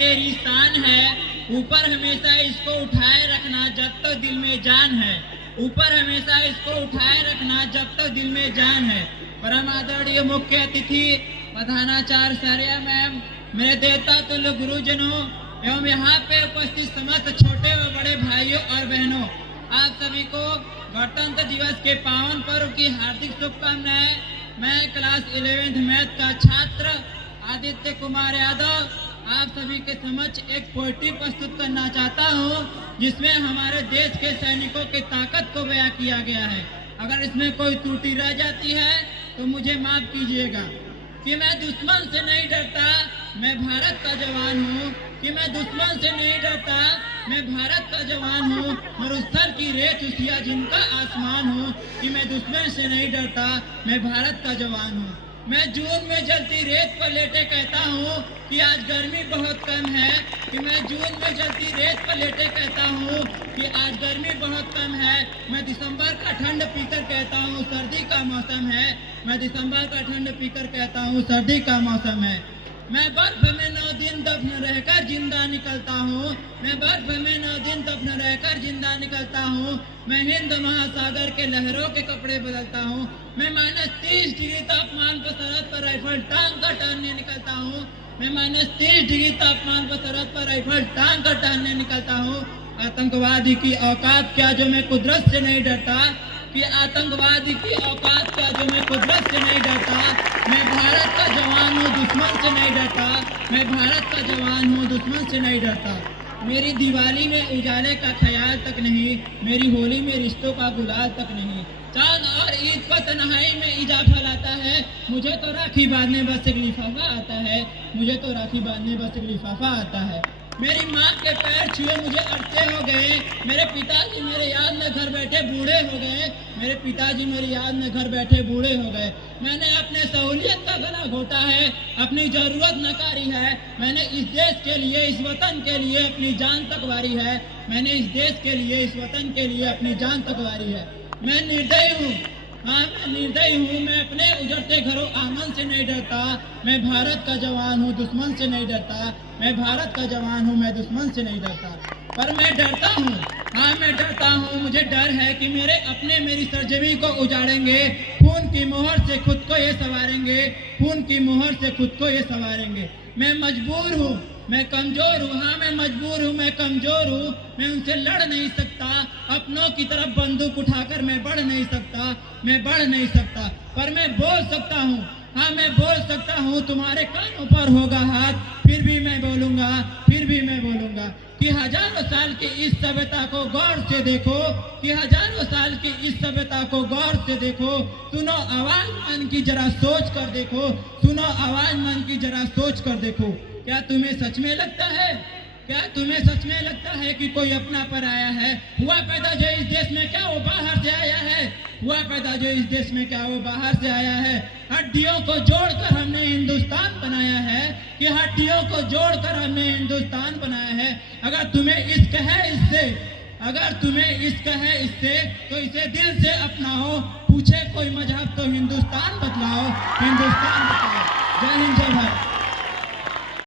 तेरी शान है, ऊपर हमेशा इसको उठाए रखना जब तक दिल में जान है, ऊपर हमेशा इसको उठाए रखना जब तक दिल में जान है। परम आदरणीय मुख्य अतिथि प्रधानाचार्य सारिया मैम, मेरे देवता तुल्य गुरुजनों एवं यहाँ पे उपस्थित समस्त छोटे व बड़े भाइयों और बहनों, आप सभी को गणतंत्र दिवस के पावन पर्व की हार्दिक शुभकामनाएं। मैं क्लास 11th मैथ का छात्र आदित्य कुमार यादव आप सभी के समक्ष एक पोएट्री प्रस्तुत करना चाहता हूं, जिसमें हमारे देश के सैनिकों की ताकत को बयां किया गया है। अगर इसमें कोई त्रुटि रह जाती है तो मुझे माफ कीजिएगा। कि मैं दुश्मन से नहीं डरता, मैं भारत का जवान हूँ। कि मैं दुश्मन से नहीं डरता, मैं भारत का जवान हूँ। मरुस्थल की रेत उसिया जिनका आसमान हूँ। कि मैं दुश्मन से नहीं डरता, मैं भारत का जवान हूँ। मैं जून में जलती रेत पर लेटे कहता हूँ कि आज गर्मी बहुत कम है। कि मैं जून में जलती रेत पर लेटे कहता हूँ कि आज गर्मी बहुत कम है। मैं दिसंबर का ठंड पीकर कहता हूँ सर्दी का मौसम है। मैं दिसंबर का ठंड पीकर कहता हूँ सर्दी का मौसम है। मैं बर्फ में 9 दिन दफन रहकर जिंदा निकलता हूँ। मैं बर्फ में 9 दिन दफन रहकर जिंदा निकलता हूँ। मैं हिंद महासागर के लहरों के कपड़े बदलता हूँ। मैं -30 डिग्री तापमान पर सरहद पर राइफल टांग कर टहलने निकलता हूँ। मैं -30 डिग्री तापमान पर सरहद पर राइफल टांग कर टहलने निकलता हूँ। आतंकवादी की औकात क्या जो मैं कुदरत से नहीं डरता। कि आतंकवादी की औकात क्या जो मैं कुदरत से नहीं डरता। मैं भारत का जवान हूँ, दुश्मन से नहीं डरता। मैं भारत का जवान हूँ, दुश्मन से नहीं डरता। मेरी दिवाली में उजाले का ख्याल तक नहीं, मेरी होली में रिश्तों का गुलाल तक नहीं। चांद और ईद पर तन्हाई में इजाफा लाता है। मुझे तो राखी बांधने बस एक लिफाफा आता है। मुझे तो राखी बांधने बस एक लिफाफा आता है। मेरी माँ के पैर छुए मुझे अड़ते हो गए। मेरे पिताजी मेरे याद में घर बैठे बूढ़े हो गए। मेरे पिताजी मेरी याद में घर बैठे बूढ़े हो गए। मैंने अपने सहूलियत का गला घोटा है, अपनी जरूरत नकारी है। मैंने इस देश के लिए, इस वतन के लिए अपनी जान तक वारी है। मैंने इस देश के लिए, इस वतन के लिए अपनी जान तक वारी है। मैं निर्दयी हूँ, हाँ मैं निर्दयी हूँ। मैं अपने उजड़ते घरों आंगन से नहीं डरता। मैं भारत का जवान हूँ, दुश्मन से नहीं डरता। मैं भारत का जवान हूँ, मैं दुश्मन से नहीं डरता। पर मैं डरता हूँ, हाँ मैं डरता हूँ। मुझे डर है कि मेरे अपने मेरी सरजमी को उजाड़ेंगे। खून की मोहर से खुद को ये सवारेंगे। खून की मोहर से खुद को ये सवारेंगे। मैं मजबूर हूँ, मैं कमजोर हूँ, हाँ मैं मजबूर हूँ, मैं कमजोर हूँ। मैं उनसे लड़ नहीं सकता। अपनों की तरफ बंदूक उठाकर मैं बढ़ नहीं सकता। मैं बढ़ नहीं सकता, पर मैं बोल सकता हूँ, हाँ मैं बोल सकता हूँ। तुम्हारे कानों पर होगा हाथ, फिर भी मैं बोलूँगा, फिर भी मैं बोलूँगा। कि हजारों साल की इस सभ्यता को गौर से देखो। कि हजारों साल की इस सभ्यता को गौर से देखो। सुनो आवाज मन की जरा सोच कर देखो। सुनो आवाज मन की जरा सोच कर देखो। क्या तुम्हें सच में लगता है, क्या तुम्हें सच में लगता है कि कोई अपना पर आया है? हुआ पैदा जो इस देश में, क्या वो बाहर से आया है? हुआ पैदा जो इस देश में, क्या वो बाहर से आया है? हड्डियों को जोड़कर हमने हिंदुस्तान बनाया है। कि हड्डियों को जोड़कर हमने हिंदुस्तान बनाया है। अगर तुम्हें इश्क है इससे, अगर तुम्हें इश्क है इससे, तो इसे दिल से अपनाओ। पूछे कोई मजहब तो हिंदुस्तान बतलाओ, हिंदुस्तान बतलाओ। जय हिंद, जय भारत।